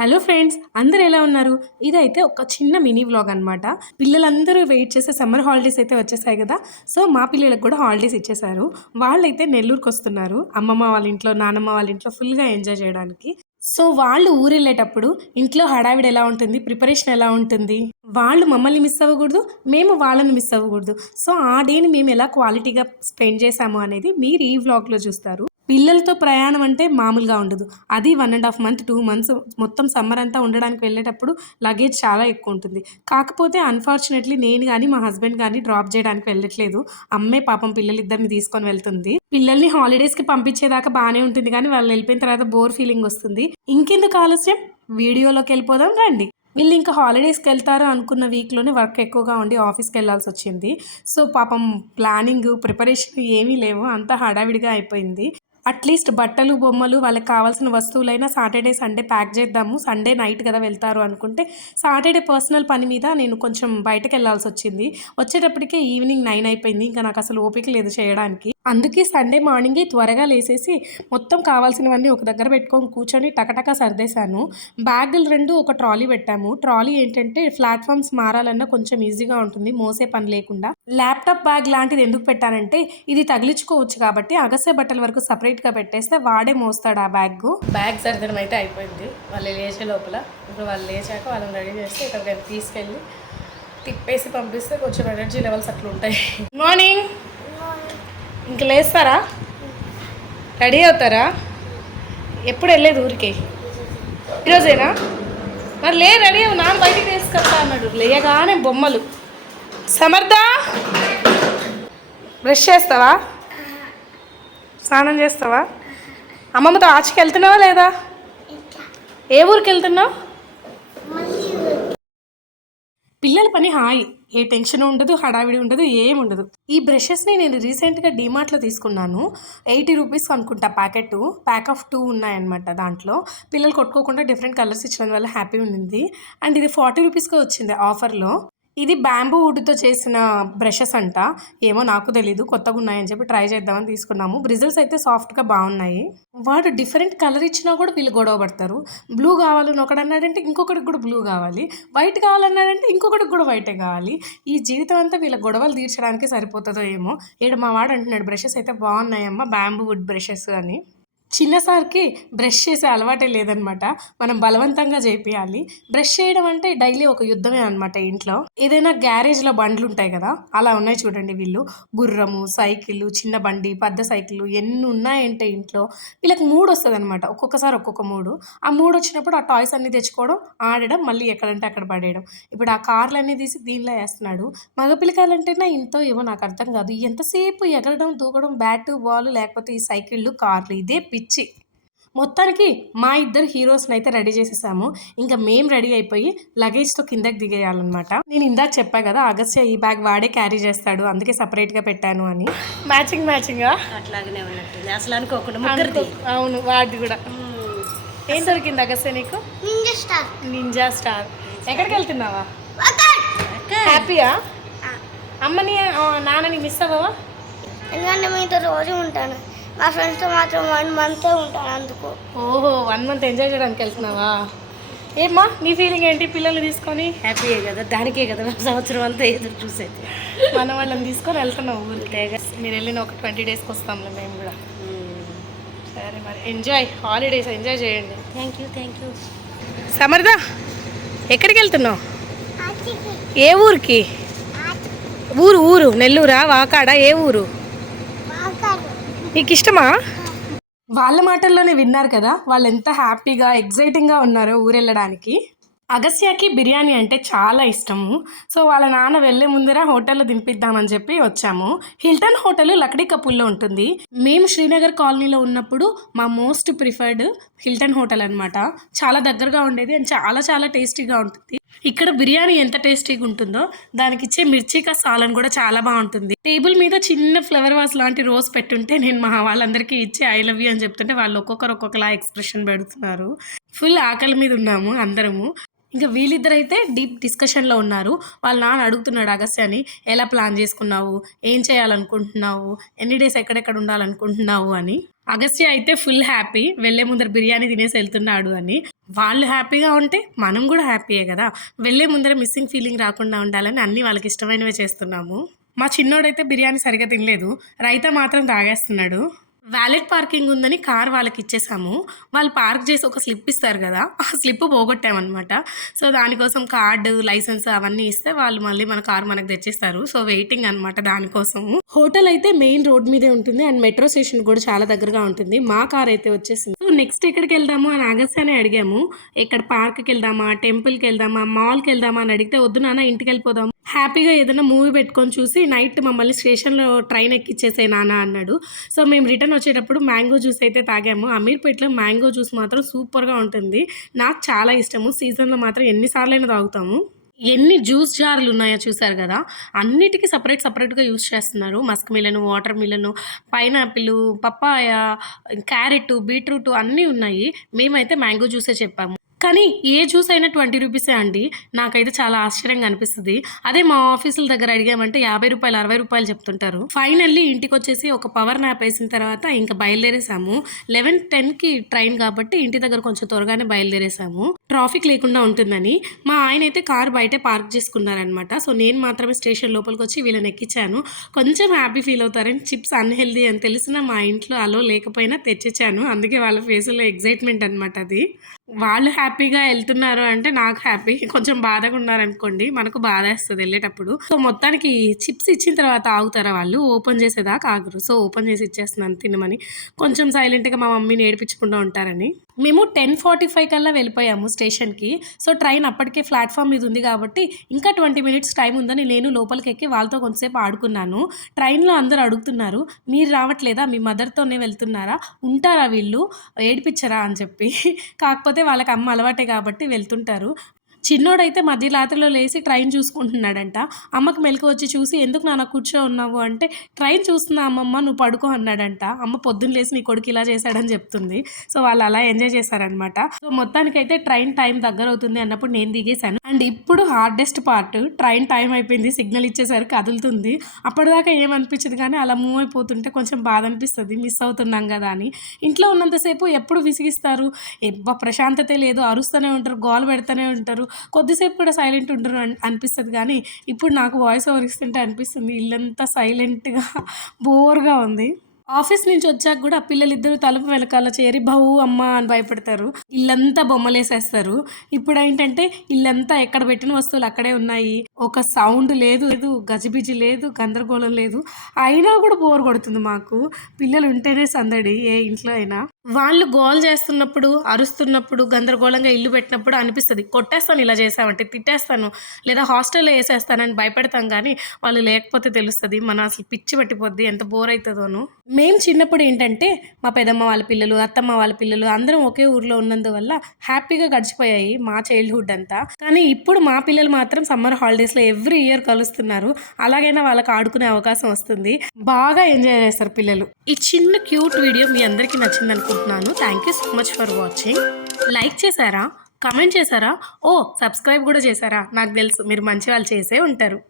Hello friends అందరు ఎలా ఉన్నారు? ఇదైతే ఒక చిన్న మినీ వ్లాగ్ అనమాట పిల్లలందరూ వెయిట్ చేసే సమ్మర్ హాలిడేస్ అయితే వచ్చేసాయి కదా. సో మా పిల్లలకు కూడా హాలిడేస్ ఇచ్చేసారు వాళ్ళైతే నెల్లూరుకు వస్తున్నారు. అమ్మమ్మ వాళ్ళ ఇంట్లో నానమ్మ వాళ్ళ ఇంట్లో ఫుల్గా ఎంజాయ్ చేయడానికి. సో వాళ్ళు ఊరు వెళ్ళేటప్పుడు ఇంట్లో హడావిడి ఎలా ఉంటుంది? ప్రిపరేషన్ ఎలా ఉంటుంది? వాళ్ళు మమ్మల్ని మిస్ అవ్వకూడదు మేము వాళ్ళని మిస్ అవ్వకూడదు. సో ఆ డేని మేము ఎలా క్వాలిటీగా స్పెండ్ చేసాము అనేది మీరు ఈ వ్లాగ్లో చూస్తారు. పిల్లలతో ప్రయాణం అంటే మామూలుగా ఉండదు. అది one and half month two months మొత్తం సమ్మర్ అంతా ఉండడానికి వెళ్ళేటప్పుడు లగేజ్ చాలా ఎక్కువ ఉంటుంది. కాకపోతే అన్ఫార్చునేట్లీ నేను కానీ మా హస్బెండ్ కానీ డ్రాప్ చేయడానికి వెళ్ళట్లేదు. అమ్మే పాపం పిల్లలిద్దరిని తీసుకొని వెళ్తుంది. పిల్లల్ని హాలిడేస్కి పంపించేదాకా బాగానే ఉంటుంది కానీ వాళ్ళు వెళ్ళిపోయిన తర్వాత బోర్ ఫీలింగ్ వస్తుంది. ఇంకెందుకు ఆలస్యం? వీడియోలోకి వెళ్ళిపోదాం రండి. వీళ్ళు ఇంకా హాలిడేస్కి వెళ్తారు అనుకున్న వీక్లోనే వర్క్ ఎక్కువగా ఉండి ఆఫీస్కి వెళ్ళాల్సి వచ్చింది. సో పాపం ప్లానింగ్ ప్రిపరేషన్ ఏమీ లేవు. అంతా హడావిడిగా అయిపోయింది. అట్లీస్ట్ బట్టలు బొమ్మలు వాళ్ళకి కావాల్సిన వస్తువులైనా సాటర్డే సండే ప్యాక్ చేద్దాము. సండే నైట్ కదా వెళ్తారు అనుకుంటే సాటర్డే పర్సనల్ పని మీద నేను కొంచెం బయటకు వెళ్ళాల్సి వచ్చింది. వచ్చేటప్పటికే ఈవినింగ్ నైన్ అయిపోయింది. ఇంకా నాకు అసలు ఓపిక లేదు చేయడానికి. అందుకే సండే మార్నింగే త్వరగా లేసేసి మొత్తం కావాల్సినవన్నీ ఒక దగ్గర పెట్టుకొని కూర్చొని టకటక సర్దేశాను. బ్యాగులు రెండు ఒక ట్రాలీ పెట్టాము. ట్రాలీ ఏంటంటే ప్లాట్ఫామ్స్ మారాలన్నా కొంచెం ఈజీగా ఉంటుంది మోసే పని లేకుండా. ల్యాప్టాప్ బ్యాగ్ లాంటిది ఎందుకు పెట్టానంటే ఇది తగిలించుకోవచ్చు కాబట్టి అగసే బట్టల వరకు సపరేట్గా పెట్టేస్తే వాడే మోస్తాడు ఆ బ్యాగ్. బ్యాగ్ సర్దడం అయితే అయిపోయింది. వాళ్ళు లేచే లోపల. ఇప్పుడు వాళ్ళు లేచాక వాళ్ళని రెడీ చేస్తే ఇక్కడికి తీసుకెళ్ళి తిప్పేసి పంపిస్తే కొంచెం ఎనర్జీ లెవెల్స్ అట్లా ఉంటాయి. మార్నింగ్ ఇంక లేస్తారా? రెడీ అవుతారా? ఎప్పుడు వెళ్ళేది ఊరికి? ఈరోజేనా? మరి లే రెడీ అవ్వు నాన్న బయటికి తీసుకెళ్తా అన్నాడు. లేయగానే బొమ్మలు. సమర్థ బ్రష్ చేస్తావా? స్నానం చేస్తావా? అమ్మమ్మతో ఆచికి వెళ్తున్నావా లేదా? ఏ ఊరికి వెళ్తున్నావు? పిల్లల పని హాయి. ఏ టెన్షన్ ఉండదు హడావిడి ఉండదు ఏం ఉండదు. ఈ బ్రషెస్ని నేను రీసెంట్గా డిమార్ట్లో తీసుకున్నాను. ఎయిటీ రూపీస్ అనుకుంటా ప్యాకెట్ ప్యాక్ ఆఫ్ టూ ఉన్నాయన్నమాట దాంట్లో. పిల్లలు కొట్టుకోకుండా డిఫరెంట్ కలర్స్ ఇచ్చిన వల్ల హ్యాపీ ఉండింది. అండ్ ఇది ఫార్టీ రూపీస్కి వచ్చింది ఆఫర్లో. ఇది బ్యాంబూ వుడ్తో చేసిన బ్రషెస్ అంట. ఏమో నాకు తెలీదు కొత్తగా ఉన్నాయని చెప్పి ట్రై చేద్దామని తీసుకున్నాము. బ్రిజిల్స్ అయితే సాఫ్ట్గా బాగున్నాయి వాడు డిఫరెంట్ కలర్ ఇచ్చినా కూడా వీళ్ళు గొడవ పడతారు. బ్లూ కావాలని ఒకడు అన్నాడంటే ఇంకొకటికి కూడా బ్లూ కావాలి. వైట్ కావాలన్నాడంటే ఇంకొకటికి కూడా వైటే కావాలి. ఈ జీవితం అంతా వీళ్ళ గొడవలు తీర్చడానికి సరిపోతుందో ఏమో. ఏడు మా వాడు అంటున్నాడు బ్రషెస్ అయితే బాగున్నాయమ్మా బ్యాంబూ వుడ్ బ్రషెస్ అని. చిన్నసారికి బ్రష్ చేసే అలవాటే లేదనమాట. మనం బలవంతంగా చేపియాలి. బ్రష్ చేయడం అంటే డైలీ ఒక యుద్ధమే అనమాట ఇంట్లో. ఏదైనా గ్యారేజ్లో బండ్లు ఉంటాయి కదా అలా ఉన్నాయి చూడండి వీళ్ళు. గుర్రము సైకిల్ చిన్న బండి పెద్ద సైకిల్ ఎన్ని ఉన్నాయంటే ఇంట్లో. వీళ్ళకి మూడు వస్తుంది అనమాట ఒక్కొక్కసారి ఒక్కొక్క మూడు. ఆ మూడు వచ్చినప్పుడు ఆ టాయ్స్ అన్ని తెచ్చుకోవడం ఆడడం మళ్ళీ ఎక్కడంటే అక్కడ పడేయడం. ఇప్పుడు ఆ కార్లన్నీ తీసి దీనిలో వేస్తున్నాడు. మగ పిల్లకాయలంటేనా ఇంతో ఏమో నాకు అర్థం కాదు. ఎంతసేపు ఎగరడం దూకడం బ్యాట్ బాల్ లేకపోతే ఈ సైకిళ్ళు కార్లు ఇదే పిచ్చి మొత్తానికి మా ఇద్దరు హీరోస్ని అయితే రెడీ చేసేసాము. ఇంకా మేము రెడీ అయిపోయి లగేజ్తో కిందకి దిగేయాలన్నమాట. నేను ఇందాక చెప్పా కదా అగస్త్య ఈ బ్యాగ్ వాడే క్యారీ చేస్తాడు అందుకే సపరేట్గా పెట్టాను అని. మ్యాచింగ్ మ్యాచింగా? అట్లాగనే ఉన్నట్టుంది. అసలు అనుకోకుండా అవును వాడిది కూడా. ఏం దొరికింది అగస్త్య నీకు? నింజా స్టార్ నింజా స్టార్ ఎక్కడికి వెళ్తున్నావా? హ్యాపీయా? అమ్మని నాన్నని మిస్ అవ్వవా? ఎందుకంటే మీతో రోజు ఉంటాను. మా ఫ్రెండ్స్తో మాత్రం వన్ మంత్ ఉంటాను అందుకు. ఓహో వన్ మంత్ ఎంజాయ్ చేయడానికి వెళ్తున్నావా? ఏమ్మా నీ ఫీలింగ్ ఏంటి? పిల్లల్ని తీసుకొని? హ్యాపీయే కదా దానికే కదా సంవత్సరం అంతా ఎదురు చూసేది. మన వాళ్ళని తీసుకొని వెళ్తున్నాం ఊరికి. మీరు వెళ్ళిన ఒక ట్వంటీ డేస్కి వస్తాంలే మేము కూడా. సరే మరి ఎంజాయ్ హాలిడేస్ ఎంజాయ్ చేయండి. Thank you thank you. Samarth ఎక్కడికి వెళ్తున్నావు? ఏ ఊరికి? ఊరు ఊరు నెల్లూరా వాకాడ ఏ ఊరు? నీకు ఇష్టమా వాళ్ళ మాటల్లోనే విన్నారు కదా వాళ్ళు ఎంత హ్యాపీగా ఎగ్జైటింగ్గా ఉన్నారో ఊరెళ్ళడానికి. అగస్యాకి బిర్యానీ అంటే చాలా ఇష్టము. సో వాళ్ళ నాన్న వెళ్ళే ముందర హోటల్లో దింపిద్దామని చెప్పి వచ్చాము. హిల్టన్ హోటల్ లక్డీ కపూల్లో ఉంటుంది. మేము శ్రీనగర్ కాలనీలో ఉన్నప్పుడు మా మోస్ట్ ప్రిఫర్డ్ హిల్టన్ హోటల్ అనమాట చాలా దగ్గరగా ఉండేది అండ్ చాలా చాలా టేస్టీగా ఉంటుంది. ఇక్కడ బిర్యానీ ఎంత టేస్టీగా ఉంటుందో దానికి ఇచ్చే మిర్చి సాలన్ కూడా చాలా బాగుంటుంది. టేబుల్ మీద చిన్న ఫ్లవర్ వాస్ లాంటి రోజ్ పెట్టుంటే నేను మా వాళ్ళందరికీ ఇచ్చి ఐ లవ్ యూ అని చెప్తుంటే వాళ్ళు ఒక్కొక్కరు ఒక్కొక్కలా ఎక్స్ప్రెషన్ పెడుతున్నారు. ఫుల్ ఆకలి మీద ఉన్నాము అందరము. ఇంకా వీళ్ళిద్దరైతే డీప్ డిస్కషన్లో ఉన్నారు. వాళ్ళ నాన్న అడుగుతున్నాడు అగస్యాని ఎలా ప్లాన్ చేసుకున్నావు? ఏం చేయాలనుకుంటున్నావు? ఎన్ని డేస్ ఎక్కడెక్కడ ఉండాలనుకుంటున్నావు? అని. అగస్త్య అయితే ఫుల్ హ్యాపీ వెళ్ళే ముందర బిర్యానీ తినేసి వెళ్తున్నాడు అని. వాళ్ళు హ్యాపీగా ఉంటే మనం కూడా హ్యాపీయే కదా. వెళ్ళే ముందర మిస్సింగ్ ఫీలింగ్ రాకుండా ఉండాలని అన్నీ వాళ్ళకి ఇష్టమైనవే చేస్తున్నాము. మా చిన్నోడైతే బిర్యానీ సరిగా తినలేదు. రైతా మాత్రం తాగేస్తున్నాడు. వ్యాలెట్ పార్కింగ్ ఉందని కార్ వాళ్ళకి ఇచ్చేసాము. వాళ్ళు పార్క్ చేసి ఒక స్లిప్ ఇస్తారు కదా ఆ స్లిప్ పోగొట్టామన్నమాట. సో దానికోసం కార్డు లైసెన్స్ అవన్నీ ఇస్తే వాళ్ళు మళ్ళీ మన కార్ మనకు తెచ్చిస్తారు. సో వెయిటింగ్ అనమాట దానికోసం. హోటల్ అయితే మెయిన్ రోడ్ మీదే ఉంటుంది. అండ్ మెట్రో స్టేషన్ కూడా చాలా దగ్గరగా ఉంటుంది. మా కార్ అయితే వచ్చేసింది. నెక్స్ట్ ఎక్కడికి వెళ్దాము అని అగస్త్యానే అడిగాము. ఇక్కడ పార్క్కి వెళ్దామా టెంపుల్కి వెళ్దామా మాల్కి వెళ్దామా అని అడిగితే వద్దు నాన్న ఇంటికి వెళ్ళిపోదాము హ్యాపీగా ఏదైనా మూవీ పెట్టుకొని చూసి నైట్ మమ్మల్ని స్టేషన్లో ట్రైన్ ఎక్కిచ్చేసే నాన్న అన్నాడు. సో మేము రిటర్న్ వచ్చేటప్పుడు మ్యాంగో జ్యూస్ అయితే తాగాము. అమీర్పేట్లో మ్యాంగో జ్యూస్ మాత్రం సూపర్గా ఉంటుంది. నాకు చాలా ఇష్టము. సీజన్లో మాత్రం ఎన్నిసార్లైనా తాగుతాము. ఎన్ని జ్యూస్ జార్లు ఉన్నాయో చూసారు కదా? అన్నిటికీ సపరేట్ సపరేట్గా యూస్ చేస్తున్నారు. Musk melon water melon pineapple papaya carrot beetroot అన్నీ ఉన్నాయి. మేమైతే మ్యాంగో జ్యూసే చెప్పాము. కానీ ఏ జ్యూస్ అయినా ట్వంటీ రూపీసే అండి. నాకైతే చాలా ఆశ్చర్యంగా అనిపిస్తుంది. అదే మా ఆఫీసుల దగ్గర అడిగామంటే యాభై రూపాయలు అరవై రూపాయలు చెప్తుంటారు. ఫైనల్లీ ఇంటికి వచ్చేసి ఒక పవర్ నాప్ వేసిన తర్వాత ఇంకా బయలుదేరేసాము. లెవెన్ టెన్కి ట్రైన్ కాబట్టి ఇంటి దగ్గర కొంచెం త్వరగానే బయలుదేరేసాము. ట్రాఫిక్ లేకుండా ఉంటుందని. మా ఆయన అయితే కార్ బయటే పార్క్ చేసుకున్నారనమాట. సో నేను మాత్రమే స్టేషన్ లోపలికి వచ్చి వీళ్ళని ఎక్కించాను. కొంచెం హ్యాపీ ఫీల్ అవుతారని చిప్స్ అన్హెల్దీ అని తెలిసిన మా ఇంట్లో అలో లేకపోయినా తెచ్చిచ్చాను అందుకే వాళ్ళ ఫేస్లో ఎగ్జైట్మెంట్ అనమాట అది. వాళ్ళు హ్యాపీగా వెళ్తున్నారు అంటే నాకు హ్యాపీ. కొంచెం బాధగా ఉన్నారనుకోండి మనకు బాధ వేస్తుంది వెళ్ళేటప్పుడు. సో మొత్తానికి చిప్స్ ఇచ్చిన తర్వాత ఆగుతారా వాళ్ళు? ఓపెన్ చేసేదాకా ఆగరు. సో ఓపెన్ చేసి ఇచ్చేస్తున్నాను తినమని. కొంచెం సైలెంట్గా మా మమ్మీని ఏడిపించకుండా ఉంటారని. మేము టెన్ ఫార్టీ ఫైవ్ కల్లా వెళ్ళిపోయాము స్టేషన్కి. సో ట్రైన్ అప్పటికే ప్లాట్ఫామ్ మీద ఉంది కాబట్టి ఇంకా ట్వంటీ మినిట్స్ టైం ఉందని నేను లోపలికి ఎక్కి వాళ్ళతో కొంతసేపు ఆడుకున్నాను. ట్రైన్లో అందరూ అడుగుతున్నారు మీరు రావట్లేదా? మీ మదర్తోనే వెళ్తున్నారా? ఉంటారా వీళ్ళు? ఏడిపించరా? అని చెప్పి. కాకపోతే వాళ్ళకి అమ్మ అలవాటే కాబట్టి వెళ్తుంటారు. చిన్నోడైతే మధ్య రాత్రిలో లేచి ట్రైన్ చూసుకుంటున్నాడంట. అమ్మకు మెలకు వచ్చి చూసి ఎందుకు నాన్న కూర్చో ఉన్నావు? అంటే ట్రైన్ చూస్తున్నా అమ్మమ్మ నువ్వు పడుకో అన్నాడంట. అమ్మ పొద్దున్న లేచి నీ కొడుకు ఇలా చేశాడని చెప్తుంది. సో వాళ్ళు అలా ఎంజాయ్ చేశారనమాట. సో మొత్తానికైతే ట్రైన్ టైం దగ్గర అవుతుంది అన్నప్పుడు నేను దిగేశాను. అండ్ ఇప్పుడు హార్డెస్ట్ పార్ట్ ట్రైన్ టైం అయిపోయింది సిగ్నల్ ఇచ్చేసరికి కదులుతుంది. అప్పటిదాకా ఏమనిపించదు కానీ అలా మూవ్ అయిపోతుంటే కొంచెం బాధ అనిపిస్తుంది. మిస్ అవుతున్నాం కదా అని. ఇంట్లో ఉన్నంతసేపు ఎప్పుడు విసిగిస్తారు? ఎబ్బా ప్రశాంతతే లేదు. అరుస్తూనే ఉంటారు గోల్ పెడుతూనే ఉంటారు. కొద్దిసేపు కూడా సైలెంట్ ఉంటారు అని అనిపిస్తుంది కానీ ఇప్పుడు నాకు వాయిస్ ఓవర్ ఇస్తుంటే అనిపిస్తుంది. ఇల్లంతా సైలెంట్గా బోర్గా ఉంది. ఆఫీస్ నుంచి వచ్చాక కూడా పిల్లలిద్దరూ తలుపు వెనకాల చేరి బహు అమ్మ అని భయపడతారు. ఇల్లంతా బొమ్మలేసేస్తారు. ఇప్పుడు ఏంటంటే ఇల్లంతా ఎక్కడ పెట్టిన వస్తువులు అక్కడే ఉన్నాయి. ఒక సౌండ్ లేదు లేదు గజిబిజి లేదు గందరగోళం లేదు. అయినా కూడా బోర్ కొడుతుంది మాకు. పిల్లలు ఉంటేనే సందడి ఏ ఇంట్లో అయినా. వాళ్ళు గోల్ చేస్తున్నప్పుడు అరుస్తున్నప్పుడు గందరగోళంగా ఇల్లు పెట్టినప్పుడు అనిపిస్తుంది. కొట్టేస్తాను ఇలా చేసామంటే తిట్టేస్తాను. లేదా హాస్టల్లో వేసేస్తానని భయపెడతాం కానీ వాళ్ళు లేకపోతే తెలుస్తుంది. మనం అసలు పిచ్చి పట్టిపోద్ది. ఎంత బోర్ అవుతుందోను మేము చిన్నప్పుడు ఏంటంటే మా పెదమ్మ వాళ్ళ పిల్లలు అత్తమ్మ వాళ్ళ పిల్లలు అందరం ఒకే ఊర్లో ఉన్నందువల్ల హ్యాపీగా గడిచిపోయాయి మా చైల్డ్హుడ్ అంతా. కానీ ఇప్పుడు మా పిల్లలు మాత్రం సమ్మర్ హాలిడేస్లో ఎవ్రీ ఇయర్ కలుస్తున్నారు. అలాగైనా వాళ్ళకి ఆడుకునే అవకాశం వస్తుంది. బాగా ఎంజాయ్ చేస్తారు పిల్లలు. ఈ చిన్న క్యూట్ వీడియో మీ అందరికీ నచ్చింది అనుకుంటున్నాను. Thank you so much for watching like చేశారా? కమెంట్ చేశారా? Oh, ఓ సబ్స్క్రైబ్ కూడా చేశారా? నాకు తెలుసు మీరు మంచి వాళ్ళు చేసే ఉంటారు.